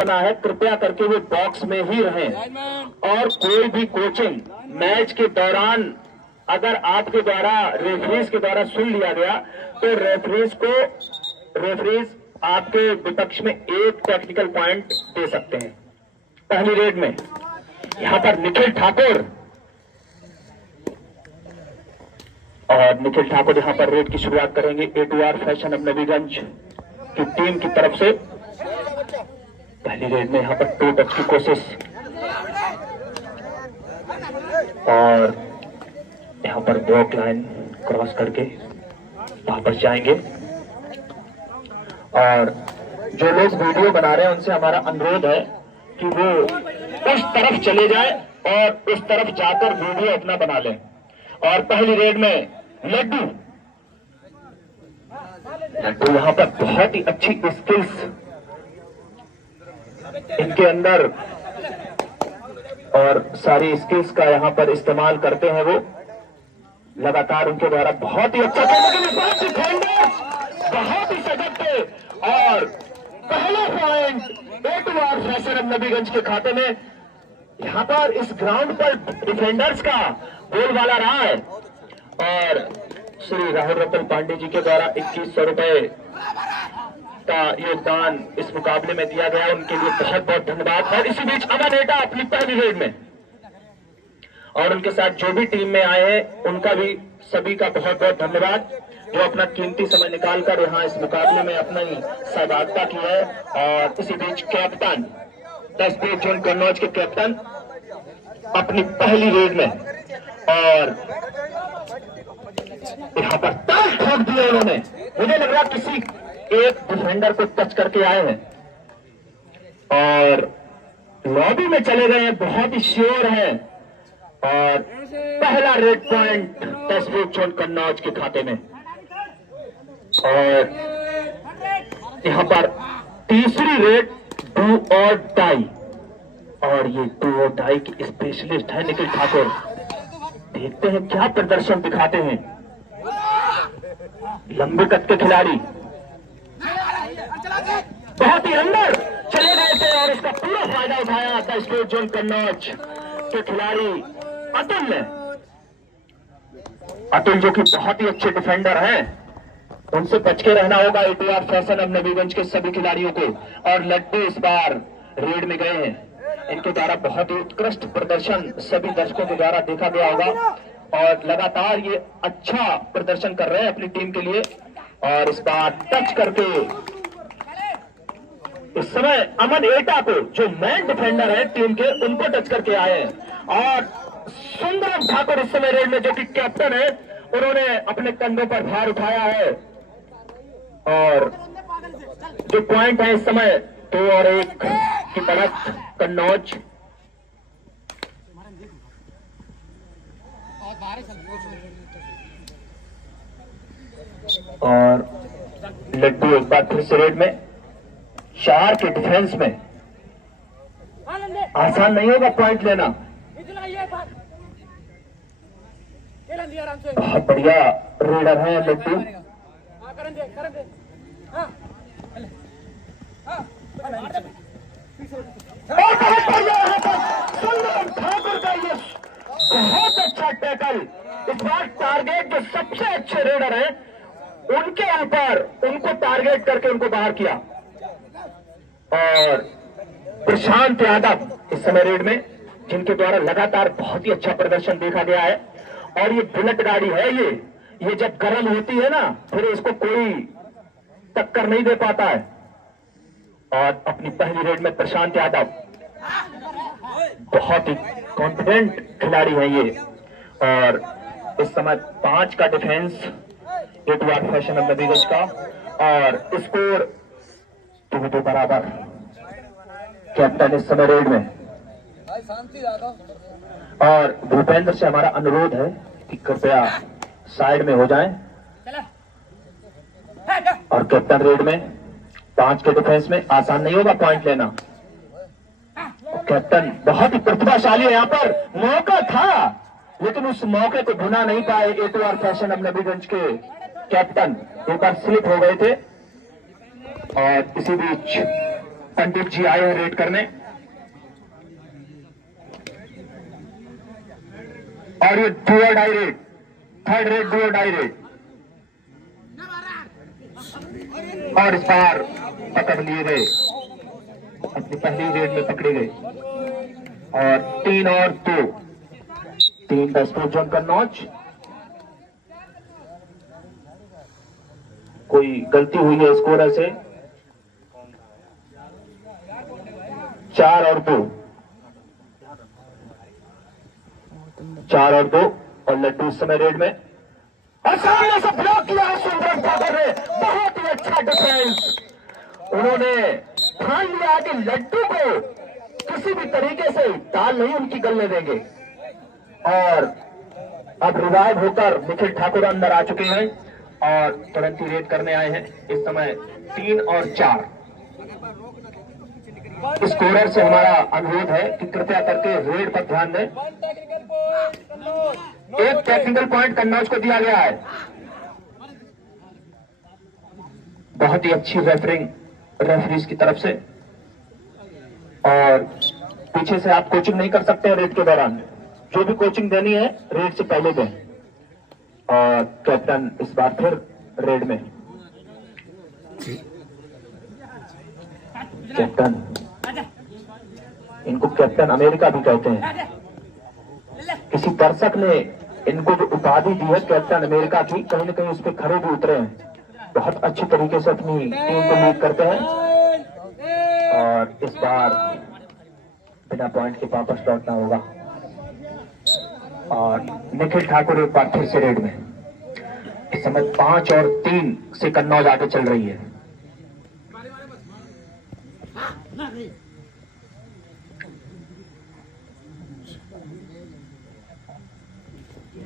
बना है, कृपया करके वो बॉक्स में ही रहें। और कोई भी कोचिंग मैच के दौरान अगर आपके द्वारा रेफरीज के द्वारा सुन लिया गया तो रेफरीज आपके विपक्ष में एक टेक्निकल पॉइंट दे सकते हैं। पहली रेड में यहां पर निखिल ठाकुर यहां पर रेड की शुरुआत करेंगे A2R फैशन अब नबीगंज की टीम की तरफ से। पहली रेड में यहां पर 2 टच की कोशिश और यहां पर ब्लॉक लाइन क्रॉस करके वापस जाएंगे। और जो लोग वीडियो बना रहे हैं उनसे हमारा अनुरोध है कि वो उस तरफ चले जाएं और उस तरफ जाकर वीडियो अपना बना लें। और पहली रेड में लड्डू यहां पर बहुत ही अच्छी स्किल्स इनके अंदर और सारी स्किल्स का यहां पर इस्तेमाल करते हैं। वो लगातार उनके द्वारा बहुत ही अच्छा बहुत ही सजग थे। और पहला पॉइंट A2R फैशन अब नबीगंज के खाते में। यहां पर इस ग्राउंड पर डिफेंडर्स का बोलबाला रहा है और श्री राहुल रतन पांडे जी के द्वारा 2100 रुपए का योगदान इस मुकाबले में दिया गया, उनके लिए बहुत बहुत धन्यवाद। और इसी बीच अमन एटा अपनी पहली रेड में और उनके साथ जो भी टीम में आए हैं उनका भी सभी का बहुत बहुत धन्यवाद जो अपना कीमती समय निकालकर यहाँ इस मुकाबले में अपनी सहभागिता की है। और इसी बीच कैप्टन 10 जोन कन्नौज के कैप्टन अपनी पहली रेड में और यहाँ पर ताल ठोक दिया उन्होंने। मुझे लग रहा किसी एक डिफेंडर को टच करके आए हैं और लॉबी में चले गए हैं, बहुत ही श्योर हैं। और पहला रेड पॉइंट 10 जोन कन्नौज के खाते में। और यहां पर तीसरी रेड डू और डाई और ये डू और डाई की स्पेशलिस्ट है निखिल ठाकुर। देखते हैं क्या प्रदर्शन दिखाते हैं लंबे कद के खिलाड़ी। बहुत ही अंदर चले गए थे और इसका पूरा फायदा उठाया था स्टेट जोन कन्नौज के खिलाड़ी अतुल जो कि बहुत ही अच्छे डिफेंडर हैं। उनसे बच के रहना होगा A2R फैशन अब नबीगंज के सभी खिलाड़ियों को। और लड्डू इस बार रेड में गए हैं, इनके द्वारा बहुत ही उत्कृष्ट प्रदर्शन सभी दर्शकों के द्वारा देखा गया होगा और लगातार ये अच्छा प्रदर्शन कर रहे हैं अपनी टीम के लिए। और इस बार टच करके इस समय अमन एटा को जो मैन डिफेंडर है टीम के उनको टच करके आए हैं। और सुंदरम ठाकुर इस समय रेड में जो कि कैप्टन है उन्होंने अपने कंधों पर भार उठाया है। और जो पॉइंट है इस समय 2 और 1 की बढ़त कन्नौज। और लड्डू एक बार फिर से रेड में 4 के डिफेंस में। आसान नहीं होगा पॉइंट लेना। बहुत बढ़िया रेडर है लड्डू। ठाकुर का ये बहुत अच्छा टैकल। इस बार टारगेट जो सबसे अच्छे रेडर हैं उनके ऊपर उनको टारगेट करके उनको बाहर किया। और प्रशांत यादव इस समय रेड में जिनके द्वारा लगातार बहुत ही अच्छा प्रदर्शन देखा गया है। और ये बुलेट गाड़ी है, ये जब गर्म होती है ना फिर इसको कोई टक्कर नहीं दे पाता है। और अपनी पहली रेड में प्रशांत यादव बहुत ही कॉन्फिडेंट खिलाड़ी है ये। और इस समय 5 का डिफेंस A2R फैशन अब नबीगंज का और स्कोर 2-2 बराबर। कैप्टन इस समय रेड में। और भूपेंद्र से हमारा अनुरोध है कि कृपया साइड में हो जाएं। और कैप्टन रेड में 5 के डिफेंस में आसान नहीं होगा पॉइंट लेना। कैप्टन बहुत ही प्रतिभाशाली है, यहाँ पर मौका था लेकिन उस मौके को भुना नहीं पाए A2R फैशन अब नबीगंज के कैप्टन। एक बार स्लिप हो गए थे। और इसी बीच पंडित जी आए हैं रेड करने, और ये do or die raid, third raid do or die raid, और इस बार पकड़ लिए गए, अपनी पहली रेड में पकड़े गए, और 3 और 2, 3 का स्पोर्ट जोन का नॉच। कोई गलती हुई है स्कोरर से, 4 और 2, 4 और 2, और लड्डू इस समय रेड में, और सामने से ब्लॉक किया है सुंदर ठाकुर ने, बहुत ही अच्छा डिफेंस। उन्होंने ठान लिया कि लड्डू को किसी भी तरीके से दाल नहीं उनकी गलने देंगे, और अब रिवाइव होकर निखिल ठाकुर अंदर आ चुके हैं और तुरंत ही रेड करने आए हैं। इस समय 3 और 4। स्कोरर से हमारा अनुरोध है कि कृपया करके रेड पर ध्यान दें। एक टेक्निकल पॉइंट कन्नौज को दिया गया है। बहुत ही अच्छी रेफरिंग रेफरीज की तरफ से, और पीछे से आप कोचिंग नहीं कर सकते हैं रेड के दौरान, जो भी कोचिंग देनी है रेड से पहले दें। और कैप्टन इस बार फिर रेड में, कैप्टन, इनको कैप्टन अमेरिका भी कहते हैं। किसी दर्शक ने इनको जो उपाधि दी है कैप्टन अमेरिका की, कहीं ना कहीं उस पर खड़े भी उतरे हैं। बहुत अच्छी तरीके से अपनी टीम को लीड करते हैं, और इस बार बिना पॉइंट के वापस लौटना होगा। और निखिल ठाकुर एक बार फिर से रेड में। इस समय 5 और 3 से कन्नौज आगे चल रही है।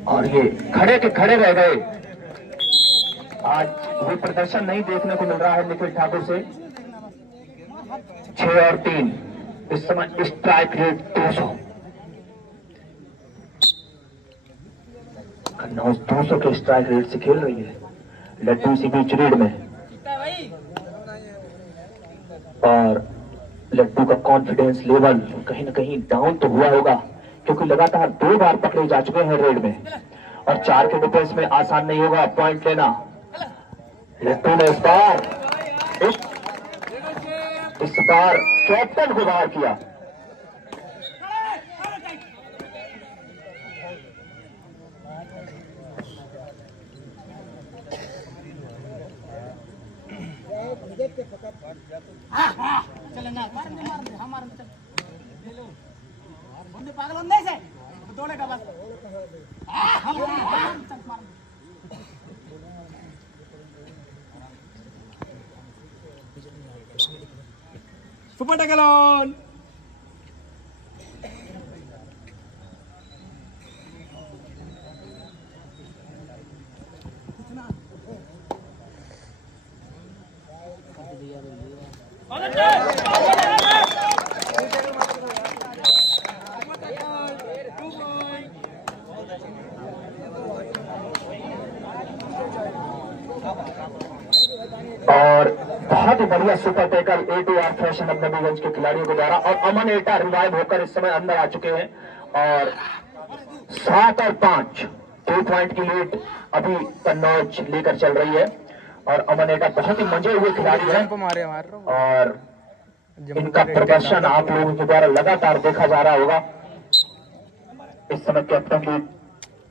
और ये खड़े के खड़े रह गए। आज वो प्रदर्शन नहीं देखने को मिल रहा है निखिल ठाकुर से। 6 और 3, इस समय स्ट्राइक रेट 200। कन्नौज 200 के स्ट्राइक रेट से खेल रही है। लड्डू इसी बीच रीड में, और लड्डू का कॉन्फिडेंस लेवल कहीं ना कहीं डाउन तो हुआ होगा, क्योंकि लगातार 2 बार पकड़े जा चुके हैं रेड में, और 4 के डिफेंस में आसान नहीं होगा पॉइंट लेना। लड्डू ने इस बार कैप्टन को बाहर किया। पागल होने से दौड़ेगा बस। सुपर टैकल और बहुत ही बढ़िया सुपर टैकल A2R फैशन अब नबीगंज के खिलाड़ियों के द्वारा, और अमन एटा रिवाइव होकर इस समय अंदर आ चुके हैं, और 7 और 5 2 पॉइंट की लीड अभी कन्नौज लेकर चल रही है। और अमन एटा बहुत ही मंजे हुए खिलाड़ी हैं, और इनका प्रदर्शन आप लोगों के द्वारा लगातार देखा जा रहा होगा। इस समय कैप्टन की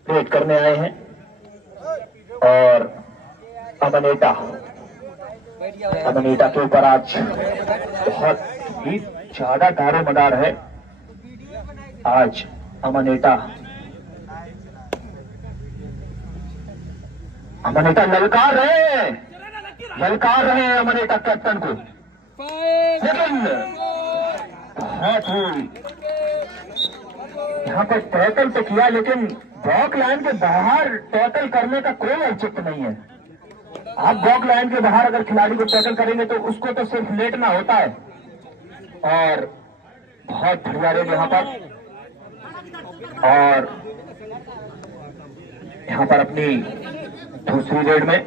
रेड करने आए हैं, और अमनेटा के ऊपर आज बहुत ही ज्यादा दारो मदार है। आज अमनेटा ललकार रहे हैं अमनेटा कैप्टन को, लेकिन बहुत ही यहाँ पर टैकल तो किया, लेकिन ब्लॉक लाइन के बाहर टैकल करने का कोई औचित्य नहीं है। आप ब्लॉक लाइन के बाहर अगर खिलाड़ी को टैकल करेंगे तो उसको तो सिर्फ लेटना होता है। और बहुत बढ़िया रेड यहाँ पर, और यहाँ पर अपनी दूसरी रेड में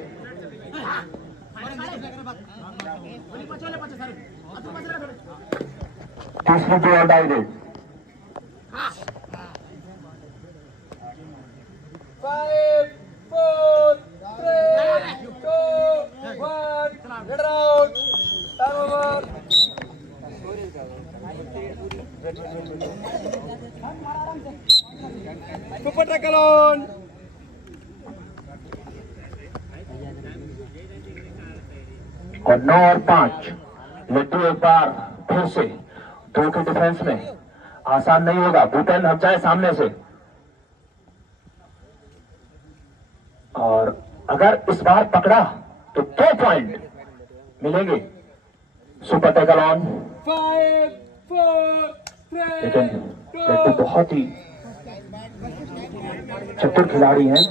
तीसरी डू और die red. 5, 4, 3, 2, 1, get out. Time over. Super tackle on. और 9 और 5। लड्डू एक बार फिर से 2 के डिफेंस में। आसान नहीं होगा, भूपेन हट जाए सामने से। और अगर इस बार पकड़ा तो 2 पॉइंट मिलेंगे। Super tackle on. 5, 4, 3, लेकिन लड्डू बहुत ही चतुर खिलाड़ी हैं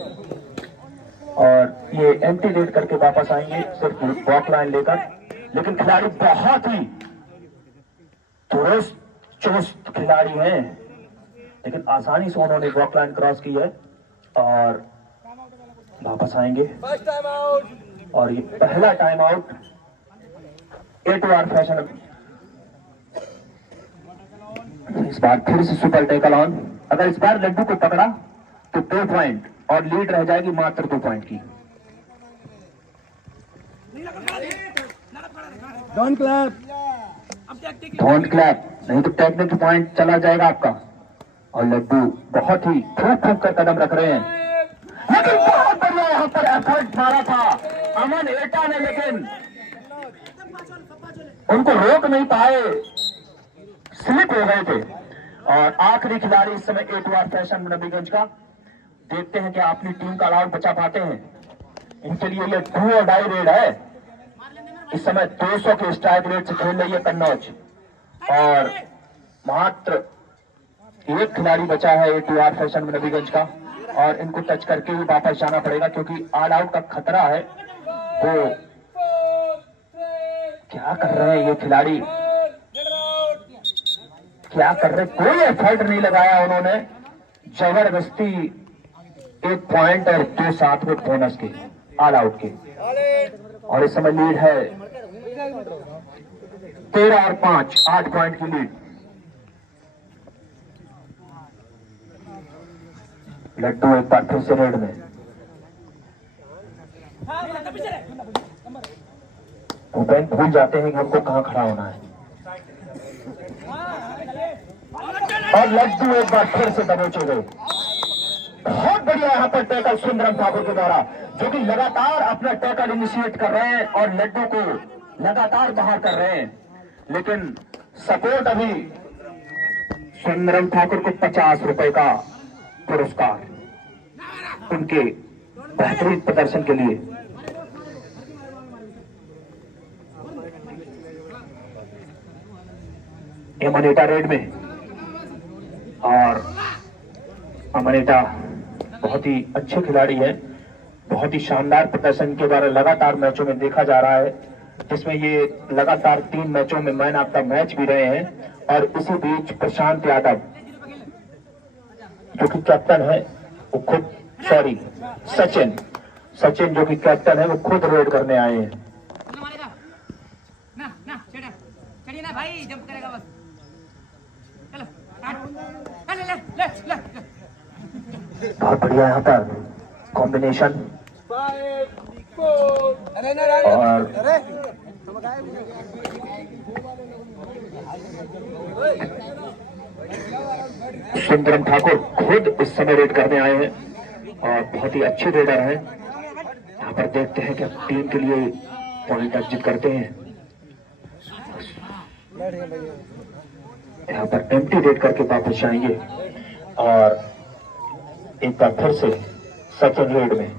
और ये एंटी रेड करके वापस आएंगे सिर्फ वॉक लाइन लेकर। लेकिन खिलाड़ी बहुत ही दुरुस्त चुस्त खिलाड़ी हैं, लेकिन आसानी से उन्होंने वॉक लाइन क्रॉस की है और वापस आएंगे। first time out. और ये पहला टाइम आउट ए टू आर फैशन। इस बार फिर से सुपर टैकल ऑन। अगर इस बार लड्डू को पकड़ा तो 2 पॉइंट और लीड रह जाएगी मात्र 2 पॉइंट की। Don't clap. डोंट क्लैप, नहीं तो टेक्निकल पॉइंट चला जाएगा आपका। और लड्डू बहुत ही फूक फूक कर कदम रख रहे हैं, लेकिन बहुत बढ़िया यहाँ पर एफर्ट मारा था अमन एटा ने, लेकिन उनको रोक नहीं पाए, स्लिप हो गए थे। और आखिरी खिलाड़ी इस समय ए टू आर फैशन नबीगंज का। देखते हैं कि अपनी टीम का अलाउट बचा पाते हैं। इनके लिए ये डू और डाई रेड है। इस समय 200 के स्ट्राइक रेट से खेल रही है कन्नौज और मात्र एक खिलाड़ी बचा है ए टू आर फैशन नबीगंज का और इनको टच करके ही वापस जाना पड़ेगा क्योंकि ऑल आउट का खतरा है। वो क्या कर रहे हैं ये खिलाड़ी, क्या कर रहे, कोई एफर्ट नहीं लगाया उन्होंने, जबरदस्ती 1 पॉइंट और 2 साथ में बोनस के ऑल आउट के। और इस समय लीड है 13 और 5, 8 पॉइंट की लीड। लड्डू एक बार फिर से रेड में। भूपेन भूल जाते हैं कि हमको कहां खड़ा होना है। और लड्डू एक बार फिर से दबोचे गए। बहुत बढ़िया यहाँ पर टैकल सुंदरम ठाकुर के द्वारा, जो कि लगातार अपना टैकल इनिशिएट कर रहे हैं और लड्डू को लगातार बाहर कर रहे हैं। लेकिन सपोर्ट अभी सुंदरम ठाकुर को 50 रुपए का पुरस्कार उनके बेहतरीन प्रदर्शन के लिए। अमनेटा रेड में और अमनेटा बहुत ही अच्छे खिलाड़ी हैं, बहुत ही शानदार प्रदर्शन के द्वारा लगातार मैचों में देखा जा रहा है, जिसमें ये लगातार 3 मैचों में मैन ऑफ द मैच भी रहे हैं। और इसी बीच प्रशांत यादव जो कि कैप्टन है, वो खुद सचिन जो कि कैप्टन है, वो खुद रेड करने आए हैं। ना भाई जंप करेगा बस। चलो बहुत बढ़िया यहाँ पर कॉम्बिनेशन। 5, 4, और सुंदरम ठाकुर खुद इस समय रेड करने आए हैं और बहुत ही अच्छे रेडर हैं। यहाँ पर देखते हैं कि टीम के लिए पॉइंट अर्जित करते हैं। यहाँ पर एम्प्टी रेड करके वापस जाएंगे और एक बार फिर से सेकंड रेड में।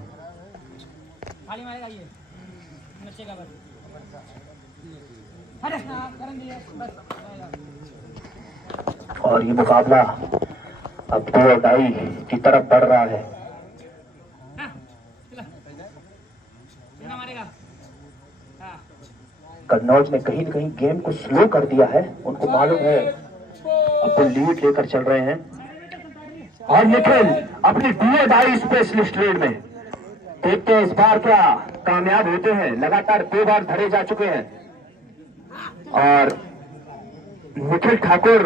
और ये मुकाबला अब 2 और डाई की तरफ बढ़ रहा है। कन्नौज ने कहीं न कहीं गेम को स्लो कर दिया है, उनको मालूम है अब वो लीड लेकर चल रहे हैं। और निखिल अपनी डू डाई स्पेशलिस्ट रेड में, देखते हैं इस बार क्या कामयाब होते हैं। लगातार 2 बार धरे जा चुके हैं और निखिल ठाकुर,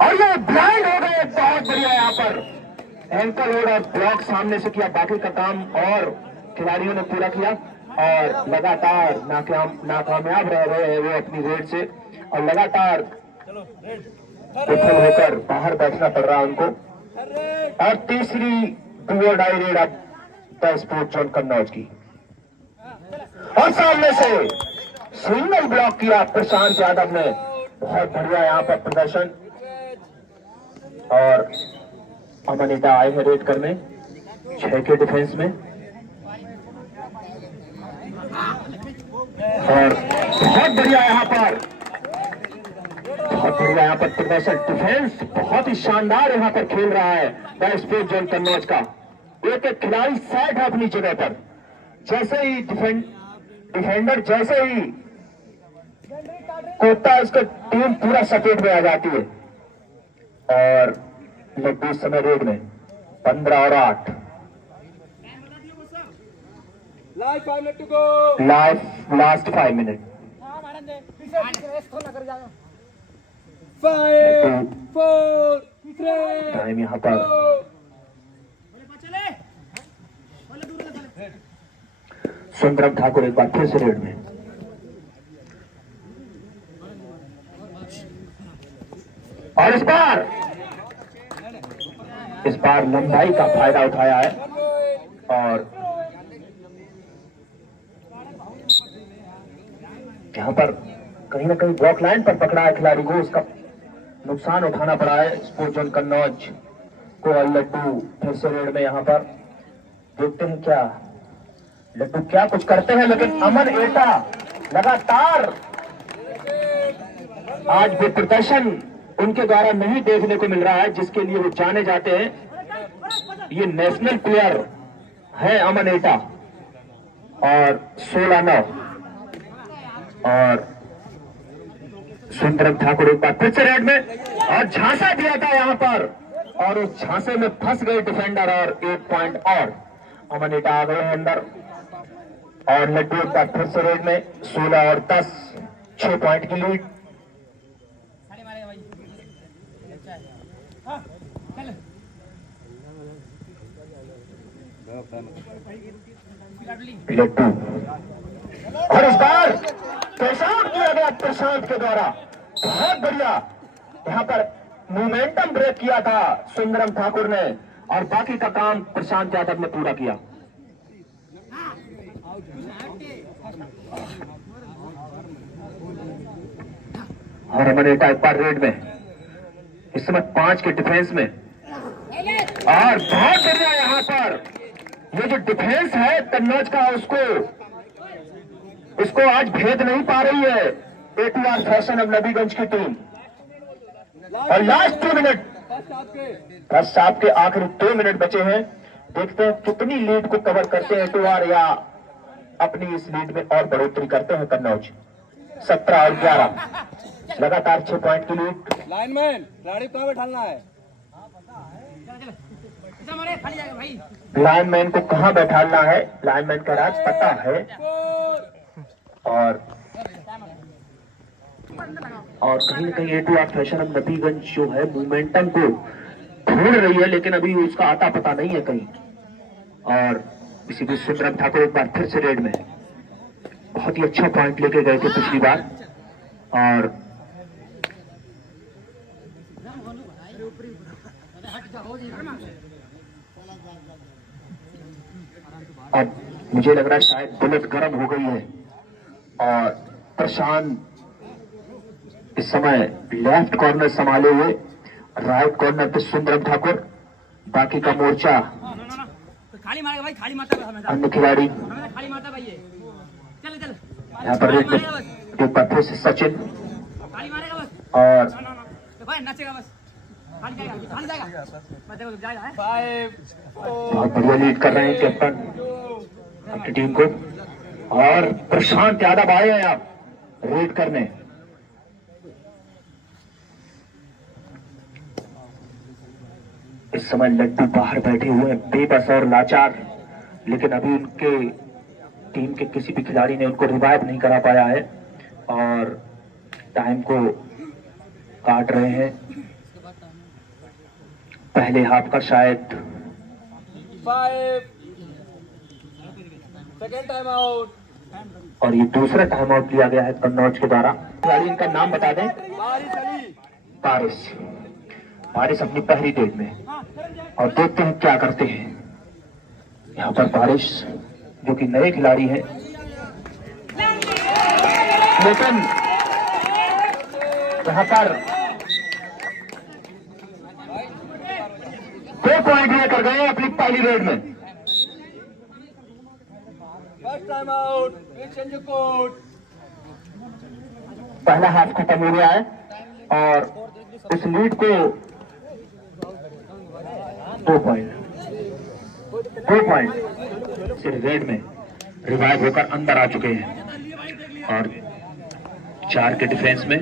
और ये ब्लाइंड हो गए। बहुत बढ़िया यहाँ पर एंकल होल्ड और ब्लॉक सामने से किया, बाकी का काम और खिलाड़ियों ने पूरा किया और लगातार नाकामयाब रह रहे हैं वो अपनी रेड से, और लगातार विफल होकर बाहर बैठना पड़ रहा है उनको। और तीसरी डू और डाई रेड अब द स्पोर्ट जोन कन्नौज की, और सामने से सिंगल ब्लॉक किया प्रशांत यादव ने। बहुत बढ़िया यहाँ पर प्रदर्शन, और अमनिता आए हैं रेड करने 6 के डिफेंस में, और बहुत बढ़िया यहाँ पर, बहुत बढ़िया यहाँ पर प्रदर्शन। डिफेंस बहुत ही शानदार यहाँ पर खेल रहा है द स्पोर्ट जोन कन्नौज का। एक एक खिलाड़ी सेट है अपनी जगह पर, जैसे ही डिफेंडर जैसे ही कोता उसका टीम पूरा सपोर्ट में आ जाती है। और लड्डू इस समय रेड में 15 और 8, Live 5 minutes to go. Last 5 minute. 5, 4, 3, time यहाँ पर 2. सुंदरम ठाकुर एक बार फिर से रेड में, और इस बार लंबाई का फायदा उठाया है, और यहाँ पर कहीं ना कहीं ब्लॉक लाइन पर पकड़ा है खिलाड़ी को, उसका नुकसान उठाना पड़ा है स्पोर्ट जोन कन्नौज को। और लड्डू फिर से रेड में यहाँ पर, देखते हैं क्या लड्डू क्या कुछ करते हैं, लेकिन अमन एटा लगातार आज भी प्रदर्शन उनके द्वारा नहीं देखने को मिल रहा है जिसके लिए वो जाने जाते हैं। ये नेशनल प्लेयर है अमन एटा, और 16-9, और सुंदरम ठाकुर एक बार फिर से रेड में, और झांसा दिया था यहाँ पर, और उस झांसे में फंस गए डिफेंडर, और 1 पॉइंट और अमन एटा आ गए हैं अंदर। और लड्डू एक बार फिर से रेड में 16 और 10, 6 पॉइंट की लीड। लड्डू, और इस बार प्रशांत किया गया प्रशांत के द्वारा, बहुत बढ़िया यहाँ पर मोमेंटम ब्रेक किया था सुंदरम ठाकुर ने, और बाकी का काम प्रशांत यादव ने पूरा किया। और हमारे एक बार रेड में इस समय 5 के डिफेंस में, और बहुत बढ़िया यहाँ पर ये जो डिफेंस है कन्नौज का, उसको आज भेद नहीं पा रही है एटीआर फैशन ऑफ नबीगंज की टीम। और लास्ट 2 मिनट, बस आपके आखिरी 2 मिनट बचे हैं, देखते हैं कितनी लीड को कवर करते हैं एटीआर, या अपनी इस लीड में और बढ़ोतरी करते हैं कन्नौज। 17 और 11, लगातार 6 पॉइंट की लीड। लाइनमैन गाड़ी कहाँ बैठाना है? लाइनमैन को कहाँ बैठाना है, लाइनमैन का राज पता है। और कहीं ना कहीं एटीआर फैशन ऑफ नबीगंज जो है मोमेंटम को ढूंढ रही है, लेकिन अभी उसका आता पता नहीं है कहीं। और इसी बीच सुंदरम ठाकुर एक बार फिर से रेड में, बहुत ही अच्छा पॉइंट लेके गए थे पिछली बार। और अब मुझे लग रहा है शायद बुलेट गर्म हो गई है, और प्रशांत इस समय लेफ्ट कॉर्नर संभाले हुए, राइट कॉर्नर पे सुंदरम ठाकुर, बाकी का मोर्चा खाली मारेगा भाई, खाली मारता है अन्य खिलाड़ी। खाली मारता भाई, चल चल यहाँ पर एक बार से सचिन, खाली मारेगा बस, और भाई नाचेगा बस, खाली जाएगा, खाली जाएगा, बस देखो जाएगा है। 5, बहुत बढ़िया लीड कर रहे हैं कैप्टन अपनी टीम को। और प्रशांत यादव आए हैं आप रेड करने, इस समय लड्डू बाहर बैठे हुए हैं बेबस और लाचार, लेकिन अभी उनके टीम के किसी भी खिलाड़ी ने उनको रिवाइव नहीं करा पाया है। और टाइम को काट रहे हैं। पहले हाफ का शायद 5 सेकंड टाइम आउट और ये दूसरा टाइम आउट लिया गया है कन्नौज के द्वारा। खिलाड़ी इनका नाम बता दें। पारिस। पारिस अपनी पहली डेट में, और देखते हैं क्या करते हैं यहाँ पर पारिस, जो कि नए खिलाड़ी हैं। लेकिन यहाँ पर 2 पॉइंट लेकर गए अपनी पहली रेड में। First time out change code. पहला हाफ खत्म हो गया है और इस लीड को 2 पॉइंट सिर्फ रेड में रिवाइव होकर अंदर आ चुके हैं और 4 के डिफेंस में।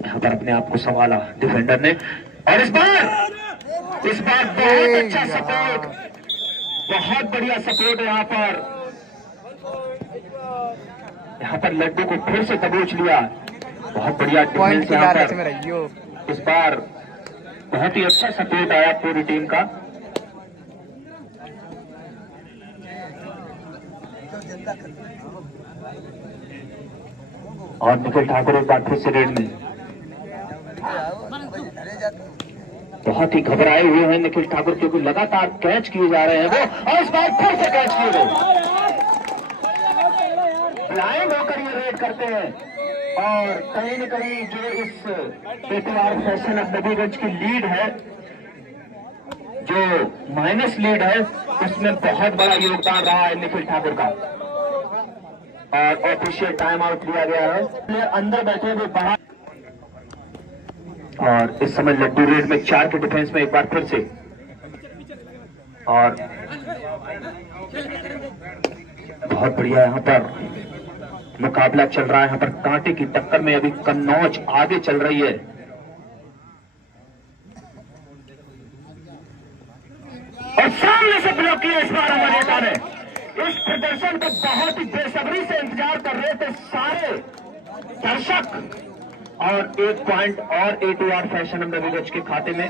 यहाँ पर अपने आप को संभाला डिफेंडर ने, और इस बार बहुत अच्छा सपोर्ट, बहुत बढ़िया सपोर्ट है यहाँ पर लड्डू को फिर से दबोच लिया। बहुत बढ़िया डिफेंस यहाँ पर। इस बार बहुत ही अच्छा सपोर्ट आया पूरी टीम का। और निखिल ठाकुर एक बार फिर से रेड में। बहुत ही घबराए हुए हैं निखिल ठाकुर, क्योंकि लगातार कैच किए जा रहे हैं वो, और इस बार फिर से कैच किए गए। ब्लाइंड होकर ये रेड करते हैं और कहीं न कहीं जो इस पेटीवार फैशन ऑफ नबीगंज की लीड है, जो माइनस लीड है, उसमें बहुत बड़ा योगदान रहा है निखिल ठाकुर का। और ऑफिशियल टाइम आउट लिया गया है। प्लेयर अंदर बैठे हुए बाहर, और इस समय लड्डू रेड में 4 के डिफेंस में एक बार फिर से। और बहुत बढ़िया यहाँ पर मुकाबला चल रहा है। यहाँ पर कांटे की टक्कर में अभी कन्नौज आगे चल रही है। और सामने से ब्लॉक किया इस बार अमर ने। इस प्रदर्शन को बहुत ही बेसब्री से इंतजार कर रहे थे सारे दर्शक। और 1 पॉइंट और ATR फैशन नबीगंज के खाते में।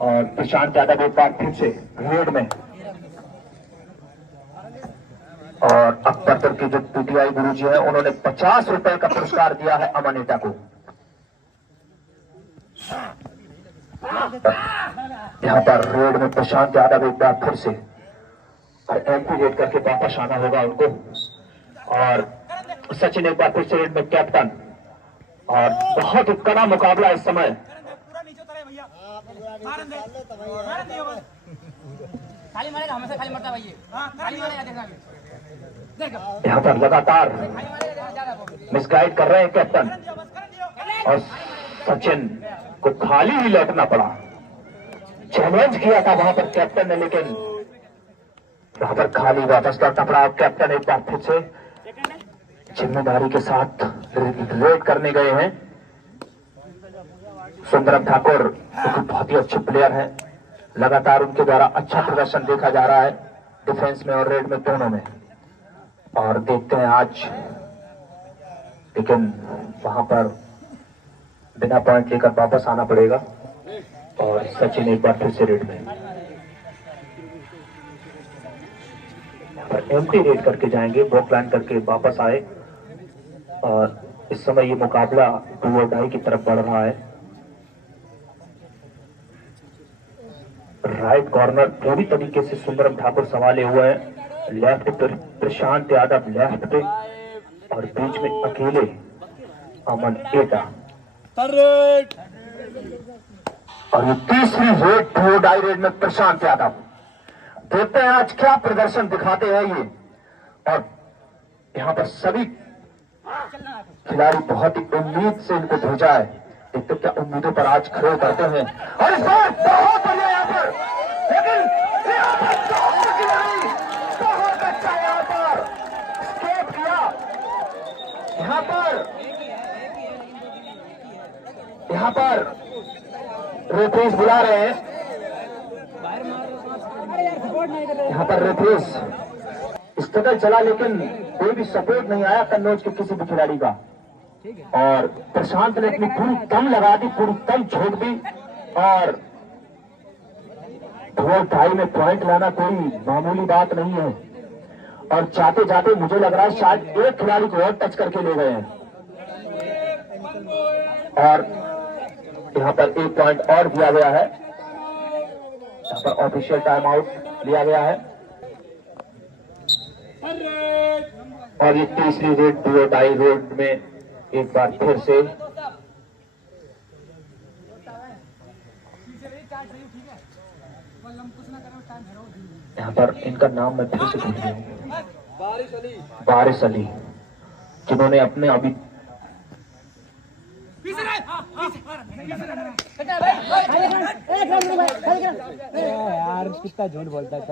और प्रशांत यादव एक बार फिर से रेड में। और अकबर के जो PTI गुरुजी हैं, उन्होंने 50 रुपए का पुरस्कार दिया है अमनेटा को। यहाँ पर रेड में प्रशांत यादव एक बार फिर से, और MP रेड करके वापस आना होगा उनको। और सचिन एक बार फिर से रेड में कैप्टन। और बहुत ही कड़ा मुकाबला इस समय। खाली मारेगा, हमेशा खाली मरता भाई, खाली मारेगा देखना। यहाँ पर लगातार मिसगाइड कर रहे हैं कैप्टन, और सचिन को खाली ही लौटना पड़ा। चैलेंज किया था वहां पर कैप्टन ने, लेकिन वहां पर खाली वापस लौटना पड़ा। कैप्टन एक बार फिर से जिम्मेदारी के साथ रेड करने गए हैं। सुंदरम ठाकुर जो बहुत ही अच्छे प्लेयर हैं, लगातार उनके द्वारा अच्छा प्रदर्शन देखा जा रहा है डिफेंस में और रेड में दोनों में। और देखते हैं आज, लेकिन वहां पर बिना पॉइंट लेकर वापस आना पड़ेगा। और सचिन एक बार फिर से रेड में, एम्प्टी रेड करके जाएंगे, बॉक लाइन करके वापस आए। और इस समय ये मुकाबला 2 और डाई की तरफ बढ़ रहा है। राइट कॉर्नर पूरी तरीके से सुंदरम ठाकुर संभाले हुए हैं। लेफ्ट पे प्रशांत यादव लेफ्ट पे, और बीच में अकेले अमन एटा। और ये तीसरी रेड 2 और डाई रेड में प्रशांत यादव। देखते हैं आज क्या प्रदर्शन दिखाते हैं ये। और यहाँ पर सभी खिलाड़ी बहुत ही उम्मीद से इनको भेजा है। देखते क्या उम्मीदों पर आज खड़े करते हैं। और इस बार बहुत बढ़िया यहाँ पर, लेकिन यहाँ पर बहुत अच्छा यहाँ पर स्केप किया। यहाँ पर रेफरीज बुला रहे हैं। यहाँ पर रेफरीज स्ट्रगल चला लेकिन कोई भी सपोर्ट नहीं आया कन्नौज के किसी भी खिलाड़ी का, और प्रशांत ने अपनी पूरी दम लगा दी, पूरी दम झोंक दी, और 2-2.5 में पॉइंट लाना कोई मामूली बात नहीं है। और जाते जाते मुझे लग रहा है शायद एक खिलाड़ी को और टच करके ले गए हैं, और यहाँ पर 1 पॉइंट और दिया गया है। यहाँ पर ऑफिशियल टाइम आउट लिया गया है, और ये तीसरी रेड 2-2.5 रेड में एक बार फिर से यहाँ पर इनका नाम मैं फिर से भूल गया हूँ, बारिश अली, जिन्होंने अपने अभी यार कितना झूठ बोलता है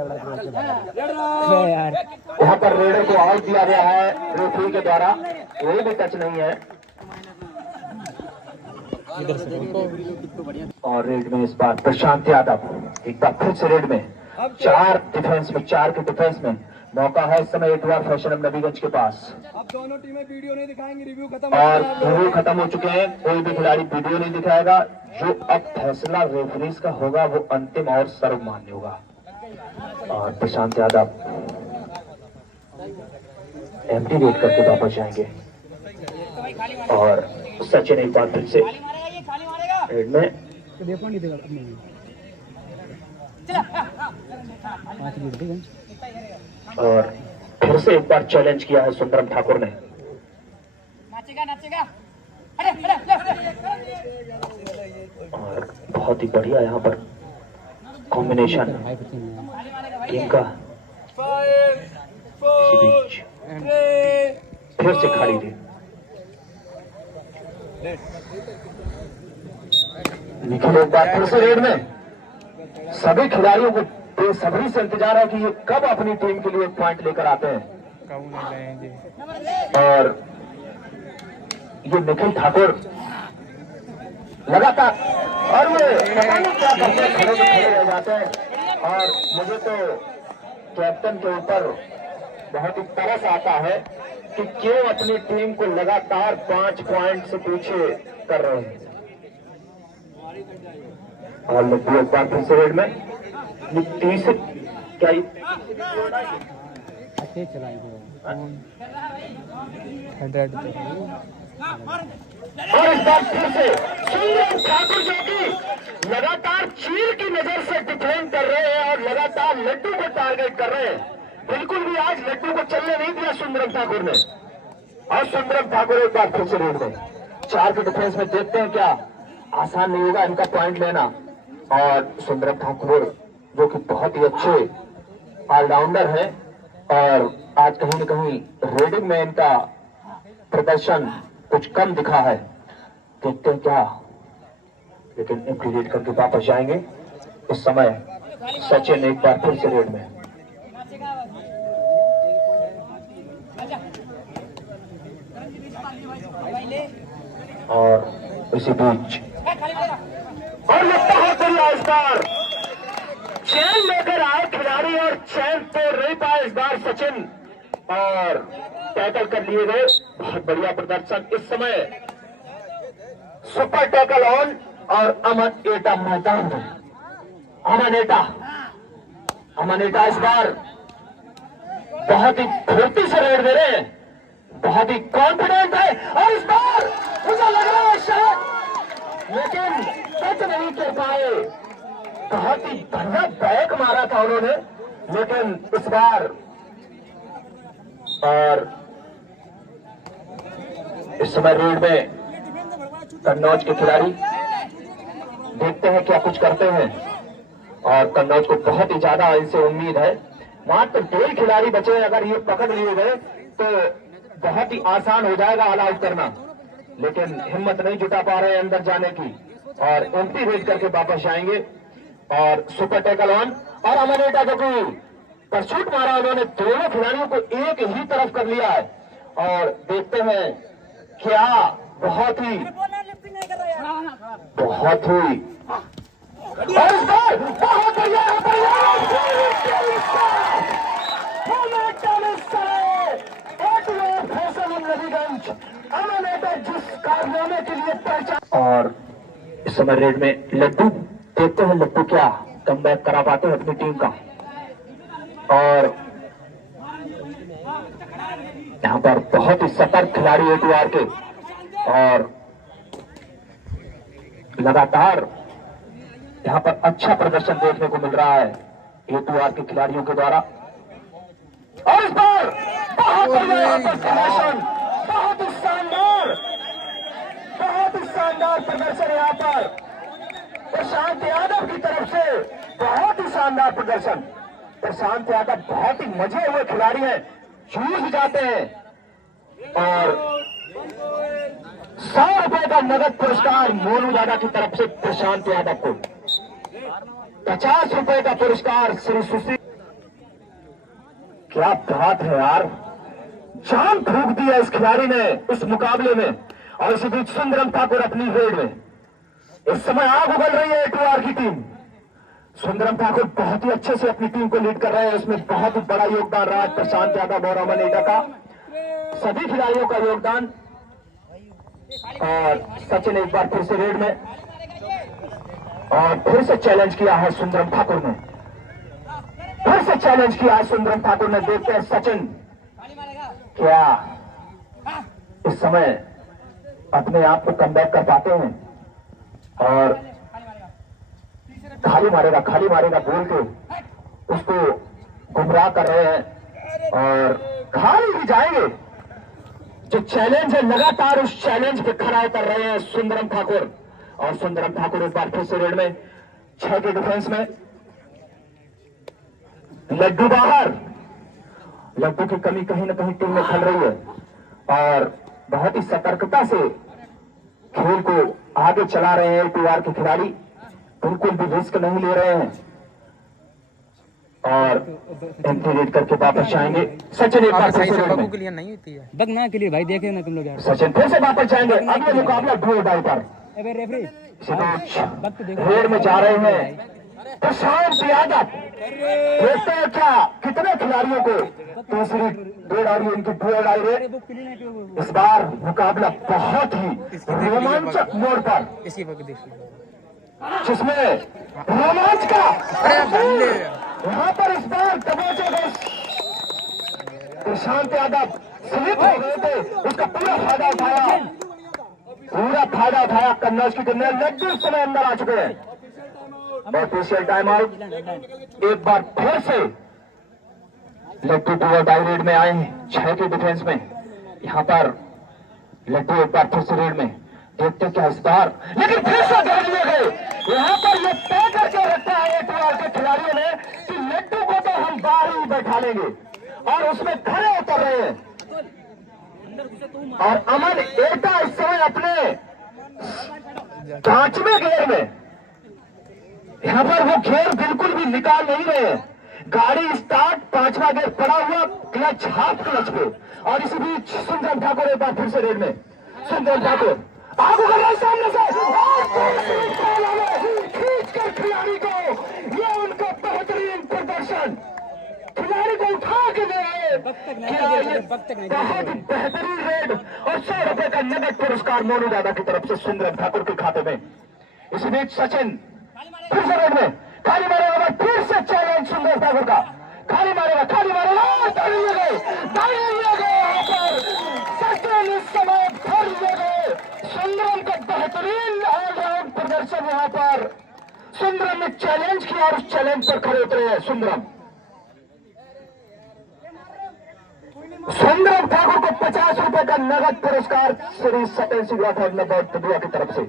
यार। यहाँ पर रेडर को आउट दिया गया है रेफरी के द्वारा, कोई भी टच नहीं है। और रेड में इस बार प्रशांत यादव एक बार फिर से रेड में 4 के डिफेंस में मौका है इस समय एटवार फैशन नबीगंज के पास। अब दोनों टीमें वीडियो नहीं दिखाएंगी, रिव्यू खत्म और रिव्यू खत्म हो चुके हैं, कोई भी खिलाड़ी वीडियो नहीं दिखाएगा। जो अब फैसला रेफरीज का होगा वो अंतिम और सर्वमान्य होगा। और प्रशांत यादव एम्प्टी रेड करके वापस जाएंगे, और सचिन एक बार फिर से रेड में और फिर से एक बार चैलेंज किया है सुंदरम ठाकुर ने। और बहुत ही बढ़िया यहाँ पर कॉम्बिनेशन टीम का। इसी बीच फिर से खड़ी थी निखिल एक बार फिर से रेड में। सभी खिलाड़ियों को बेसब्री से इंतजार है कि ये कब अपनी टीम के लिए पॉइंट लेकर आते हैं। और ये निखिल ठाकुर लगातार, और ये पता नहीं क्या करते हैं, खड़े रह जाते हैं। और मुझे तो कैप्टन के ऊपर बहुत ही तरस आता है कि क्यों अपनी टीम को लगातार 5 पॉइंट से पीछे कर रहे हैं। और लड्डू एक बार फिर से रेड में 30 क्या अच्छे चलाएंगे। और इस बार फिर से सुंदरम ठाकुर जो कि लगातार चील की नजर से डिफेंड कर रहे हैं और लगातार लड्डू को टारगेट कर रहे हैं। बिल्कुल भी आज लड्डू को चलने नहीं दिया सुंदरम ठाकुर ने। और सुंदरम ठाकुर एक बार फिर से रेड में 4 के डिफेंस में, देखते हैं क्या आसान नहीं होगा इनका पॉइंट लेना। और सुंदरम ठाकुर जो कि बहुत ही अच्छे ऑलराउंडर हैं, और आज कहीं न कहीं रेडिंग में इनका प्रदर्शन कुछ कम दिखा है, देखते हैं क्या। लेकिन इम्प्लीट करके वापस जाएंगे। इस समय सचिन एक बार फिर से रेड में, और इसी बीच और लगता है बढ़िया इस बार चैन लेकर आए खिलाड़ी, और चैन तोड़ नहीं पाए इस बार सचिन, और टैकल कर लिए गए। बहुत बढ़िया प्रदर्शन इस समय। सुपर टैकल ऑन, और अमन एटा मैदान में। अमन एटा इस बार बहुत ही फुर्ती से रेड दे रहे हैं, बहुत ही कॉन्फिडेंट है। और इस बार मुझे लग रहा है शायद, लेकिन टच नहीं कर पाए। बहुत ही बढ़िया बैक मारा था उन्होंने, लेकिन इस बार। और इस समय रेड में कन्नौज के खिलाड़ी, देखते हैं क्या कुछ करते हैं। और कन्नौज को बहुत ही ज्यादा इनसे उम्मीद है। मात्र 2 ही खिलाड़ी बचे हैं, अगर ये पकड़ लिए गए तो बहुत ही आसान हो जाएगा ऑल आउट करना, लेकिन हिम्मत नहीं जुटा पा रहे हैं अंदर जाने की, और एम्प्टी रेड करके वापस जाएंगे। और सुपर टैकल ऑन, और अमनेटा जो कि परसूट मारा उन्होंने, दोनों खिलाड़ियों को एक ही तरफ कर लिया है। और देखते हैं क्या बहुत ही और इस बार बहुत बढ़िया नबीगंज अमन जिस कारनामे के लिए पहचान। और इस समय रेड में लड्डू, देखते हैं लड्डू क्या कमबैक करा पाते हैं अपनी टीम का। और यहाँ पर बहुत ही सतर्क खिलाड़ी एटीआर के, और लगातार यहाँ पर अच्छा प्रदर्शन देखने को मिल रहा है एटीआर के खिलाड़ियों के द्वारा। और इस बार बहुत प्रदर्शन, बहुत ही शानदार प्रदर्शन यहाँ पर प्रशांत यादव की तरफ से, बहुत ही शानदार प्रदर्शन। प्रशांत यादव बहुत ही मजे हुए खिलाड़ी हैं, जूझ जाते हैं। और 100 रुपए का नगद पुरस्कार मोनू दादा की तरफ से प्रशांत यादव को, 50 रुपए का पुरस्कार श्री सुशील। क्या बात है यार, जान फूंक दी है इस खिलाड़ी ने इस मुकाबले में। और इसी बीच सुंदरम ठाकुर अपनी रेड में इस समय आग उगल रही है एटीआर की टीम। सुंदरम ठाकुर बहुत ही अच्छे से अपनी टीम को लीड कर रहे हैं, इसमें बहुत ही बड़ा योगदान रहा है प्रशांत यादव और अमन एटा का, सभी खिलाड़ियों का योगदान। और सचिन एक बार फिर से रेड में, और फिर से चैलेंज किया है सुंदरम ठाकुर ने, फिर से चैलेंज किया है सुंदरम ठाकुर ने। देखते हैं सचिन क्या इस समय अपने आप को कमबैक कर पाते हैं। और खाली मारेगा बोल के उसको गुमराह कर रहे हैं, और खाली भी जाएंगे। जो चैलेंज है लगातार उस चैलेंज पे खड़ा उतर रहे हैं सुंदरम ठाकुर। और सुंदरम ठाकुर एक बार फिर से रेड में 6 के डिफेंस में। लड्डू बाहर, लड्डू की कमी कहीं ना कहीं टीम में खल रही है, और बहुत ही सतर्कता से खेल को आगे चला रहे हैं एटीआर के खिलाड़ी, बिल्कुल भी रिस्क नहीं ले रहे हैं। और एंट्री रेड करके वापस जाएंगे सचिन एक बार फिर से रेड में। के लिए नहीं होती है बगना के लिए भाई, देखे ना तुम लोग यार। सचिन फिर से वापस जाएंगे, अब ये मुकाबला डू डाई पर। रेड में जा रहे हैं प्रशांत यादव। देखते हैं क्या कितने खिलाड़ियों को तीसरी रेड आ रही है इनकी डू डाई रेड। इस बार मुकाबला बहुत ही रोमांचक मोड़ पर, जिसमें रोमांच का यहाँ पर इस बार दबोचे गए प्रशांत यादव स्लिप हो गए थे, उसका पूरा फायदा उठाया कन्नौज की टीम ने। लड्डू इस समय अंदर आ चुके हैं। ऑफिशियल टाइम आउट, एक बार फिर से लड्डू डू डाई रेड में आए हैं 6 के डिफेंस में। यहाँ पर लड्डू एक बार फिर से रेड में, देखते क्या इस बार, लेकिन फिर से धर लिए गए। यहाँ पर ये तय करके रखा है एटीआर के खिलाड़ियों ने कि लड्डू को तो हम बाहर ही बैठा लेंगे, और उसमें खड़े उतर रहे हैं। और अमन एटा इस समय अपने 5वें गियर में, यहाँ पर वो गियर बिल्कुल भी निकाल नहीं रहे हैं। गाड़ी स्टार्ट, 5वां गियर पड़ा हुआ, क्लच हाफ क्लच पे। और इसी बीच सुंदरम ठाकुर एक बार फिर से रेड में। सुंदरम ठाकुर आगे बढ़ रहे सामने से, खींच कर खिलाड़ी को, ये उनका बेहतरीन प्रदर्शन, खिलाड़ी को उठा के दे रहे। बहुत बेहतरीन रेड, और 100 रुपए का नगद पुरस्कार मोनू दादा की तरफ से सुंदरम ठाकुर के खाते में। इसी बीच सचिन फिर से रेड में, खाली मारेगा, फिर से चैलेंज सुंदरम ठाकुर का, खाली मारेगा, सचिन इस समय भर लिए गए। सुंदरम का बेहतरीन ऑलराउंड प्रदर्शन यहाँ पर, सुंदरम ने चैलेंज किया और उस चैलेंज पर खड़े उतरे हैं सुंदरम ठाकुर को 50 रुपए का नगद पुरस्कार श्री सत्यन सिंह राठौर नंबर दुआ की तरफ से।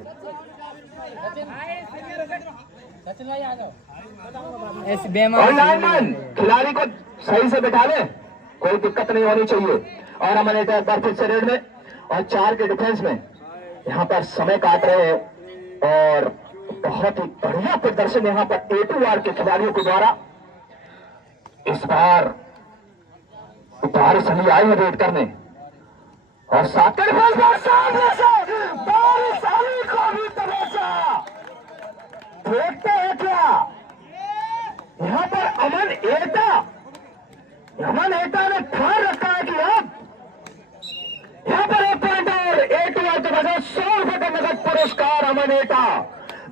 और लाइनमैन खिलाड़ी को सही से बैठा ले, कोई दिक्कत नहीं होनी चाहिए। और अमन एक बार फिर से रेड में, और 4 के डिफेंस में यहाँ पर समय काट रहे हैं। और बहुत ही बढ़िया प्रदर्शन यहाँ पर एटीआर के खिलाड़ियों के द्वारा। इस बार बारिश अली आए हैं रेड करने, और 7 के डिफेंस में सामने से बारिश अली को भी तमाशा, देखते हैं क्या यहाँ पर अमन एटा ने ठान रखा है कि अब यहाँ पर 1 पॉइंट और 8 ओवर के बजाय 100 रुपए का नगद पुरस्कार अमन एटा।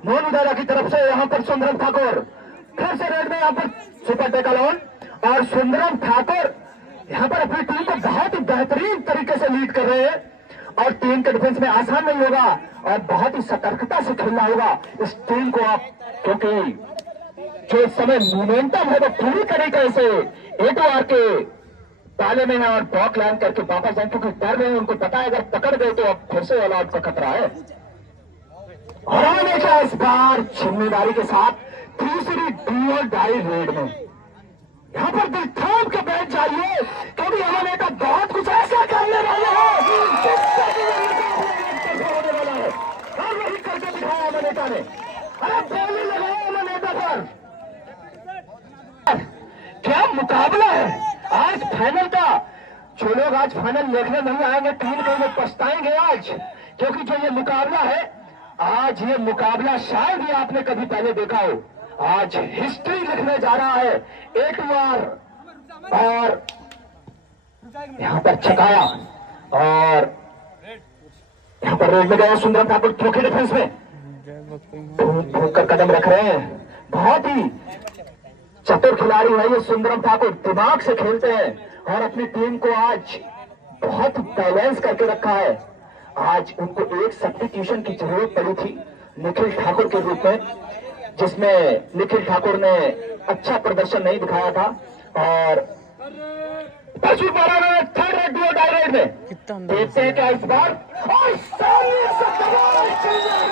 मोनू दादा की तरफ से यहाँ पर सुंदरम ठाकुर फिर से रेड में यहाँ पर सुपर टेकल ऑन, और सुंदरम ठाकुर यहाँ पर अपनी टीम को बहुत ही बेहतरीन तरीके से लीड कर रहे हैं, और टीम के डिफेंस में आसान नहीं होगा और बहुत ही सतर्कता से खेलना होगा इस टीम को आप, क्योंकि जो इस समय मोमेंटम है वो पूरी तरीके से A2R के ताले में है और बॉक लैंड करके वापस जाए, क्योंकि डर रहे हैं, उनको पता है अगर पकड़ गए तो अब फिर से ऑल आउट का खतरा है। और हमेशा इस बार जिम्मेदारी के साथ तीसरी डी और डाई रेड में यहाँ पर दिल थाम के बैठ जाइए, क्योंकि हमारे का बहुत कुछ ऐसा करने वाले हैं जिससे कि ये मुकाबला होने वाला है। और वही करके दिखाया अमनेटा ने। अरे बोली लगाया अमनेटा पर, क्या मुकाबला है आज फाइनल का। जो लोग आज फाइनल देखने नहीं आएंगे 3 दिन में पछताएंगे आज, क्योंकि जो ये मुकाबला है आज, ये मुकाबला शायद ही आपने कभी पहले देखा हो। आज हिस्ट्री लिखने जा रहा है A2R, और यहां पर छकाया और यहां पर रेड में गया सुंदरम ठाकुर चौके डिफेंस में ठोक कर कदम रख रहे हैं। बहुत ही चतुर खिलाड़ी है ये सुंदरम ठाकुर, दिमाग से खेलते हैं और अपनी टीम को आज बहुत बैलेंस करके रखा है। आज उनको एक सब्स्टिट्यूशन की जरूरत पड़ी थी निखिल ठाकुर के रूप में, जिसमें निखिल ठाकुर ने अच्छा प्रदर्शन नहीं दिखाया था, और पशु मारा third raid do or die raid में देखते हैं क्या इस बार। और सामने से कमाल चल रहा है,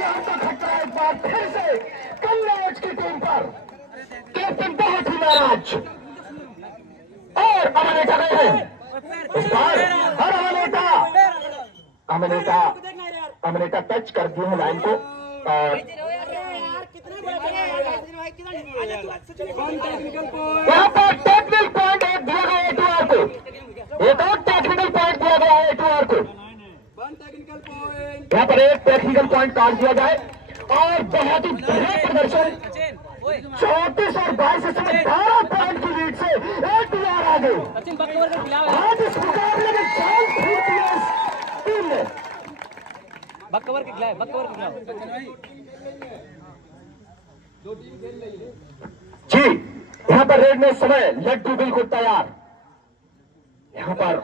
यहाँ पर खतरा एक बार फिर से कन्नौज की टीम पर। कैप्टन बहुत ही नाराज, और अमनेटा गए हैं इस बार, और अमनेटा टच कर दिए हैं लाइन को, और यहाँ पर टेक्निकल पॉइंट एक दिया गया A2R को, एक और टेक्निकल पॉइंट दिया गया है A2R को। यहाँ पर एक टेक्निकल पॉइंट काट दिया जाए, और बहुत ही बढ़िया प्रदर्शन 34 और 22 से 18 पॉइंट की लीड से A2R आ गई। आज इस मुकाबले में जान फूट दिया इस टीम ने। बकवर के खिलाए, बकवर के खिलाओ जी। यहाँ पर रेड में समय लड्डू बिल्कुल तैयार, यहाँ पर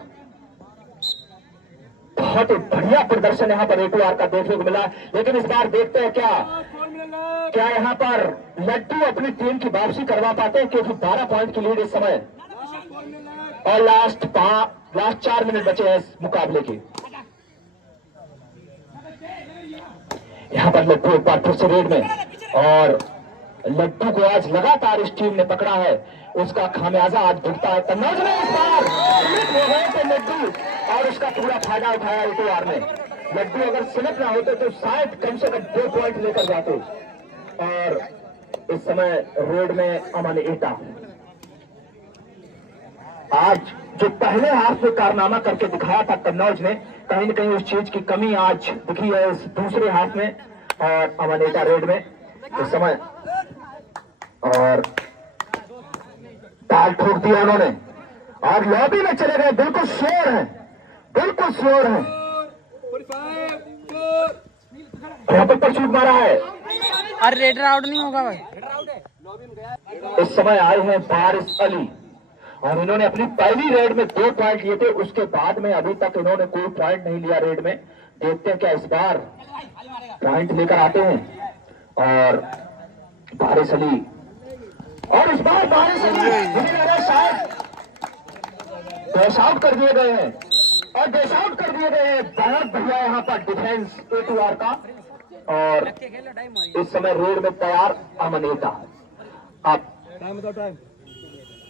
बहुत ही बढ़िया प्रदर्शन यहाँ पर A2R का देखने को मिला, लेकिन इस बार देखते हैं क्या यहाँ पर लड्डू अपनी टीम की वापसी करवा पाते हैं, क्योंकि 12 पॉइंट की लीड इस समय, और लास्ट 4 मिनट बचे हैं इस मुकाबले के। यहाँ पर लड्डू एक बार फिर से रेड में, और लड्डू को आज लगातार इस टीम ने पकड़ा है, उसका खामियाजा आज भुगता है कन्नौज में। इस बार स्लिप हो गए थे लड्डू, और उसका पूरा फायदा उठाया A2R ने। लड्डू अगर स्लिप ना होते तो शायद कम से कम 2 पॉइंट लेकर जाते, और इस समय रेड में अमनेटा। आज जो पहले हाफ में कारनामा करके दिखाया था कन्नौज ने, कहीं न कहीं उस चीज की कमी आज दिखी है इस दूसरे हाफ में, और अमनेटा रेड में इस समय, और ताल ठोक दिया उन्होंने, और लॉबी में चले गए। बिल्कुल श्योर है, बिल्कुल श्योर है। यहाँ पर परशूट मारा है, अरे रेडर आउट नहीं होगा भाई। इस समय आए हैं बारिश अली, और इन्होंने अपनी पहली रेड में 2 पॉइंट लिए थे, उसके बाद में अभी तक इन्होंने कोई पॉइंट नहीं लिया रेड में। देखते हैं क्या इस बार पॉइंट लेकर आते हैं, और बारिश अली, और इस बार बारिश अली शायद डैश आउट कर दिए गए हैं, और डैश आउट कर दिए गए हैं। बहुत बढ़िया यहाँ पर डिफेंस A2R का, और इस समय रेड में तैयार अमनेटा। अब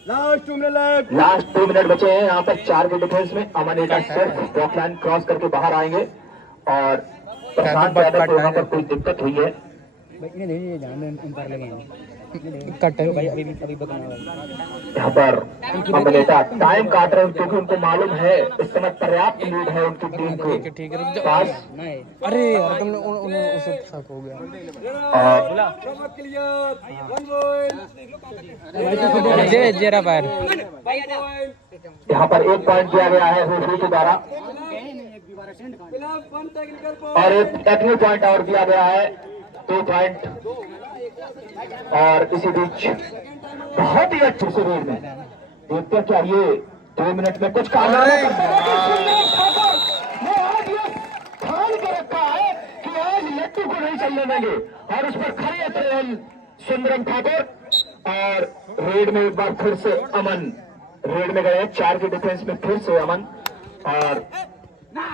लास्ट 2 मिनट बचे हैं यहाँ पर 4 के डिफेंस में। अमनेटा सिर्फ ब्लॉक लाइन क्रॉस करके बाहर आएंगे, और प्रशांत यादव को यहाँ पर कोई दिक्कत हुई है। कट है भाई, अभी बकना यहाँ पर अमलेटा टाइम काट रहे हैं क्योंकि उनको मालूम है इस समय पर्याप्त लीड है उनकी टीम को। ठीक है, रुक पास अरे यार तुमने उसे शक हो गया। जेरा पैर यहाँ पर 1 पॉइंट दिया गया है रेफरी के द्वारा और एक टेक्निकल पॉइंट और दिया गया है 2 पॉइंट। और इसी बीच बहुत ही अच्छे से रेड में देखते हैं क्या ये 2 मिनट में कुछ ठान के रखा है कि आज लट्टू को नहीं चलने देंगे और उस पर खड़े उतरे हैं सुंदरम ठाकुर। और रेड में एक बार फिर से अमन रेड में गए 4 के डिफेंस में फिर से अमन। और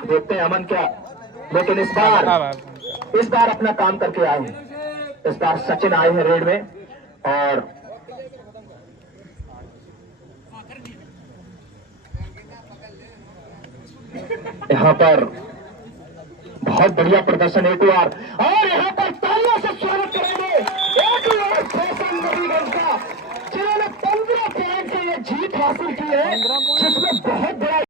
देखते हैं अमन क्या, लेकिन इस बार अपना काम करके आए हैं। इस बार सचिन आए हैं रेड में और यहाँ पर बहुत बढ़िया प्रदर्शन एक बार और यहाँ पर तालियों से स्वागत करेंगे एक और फैशन नबीगंज का जिन्होंने 15 पॉइंट से ये जीत हासिल की है जिसमें बहुत बड़ा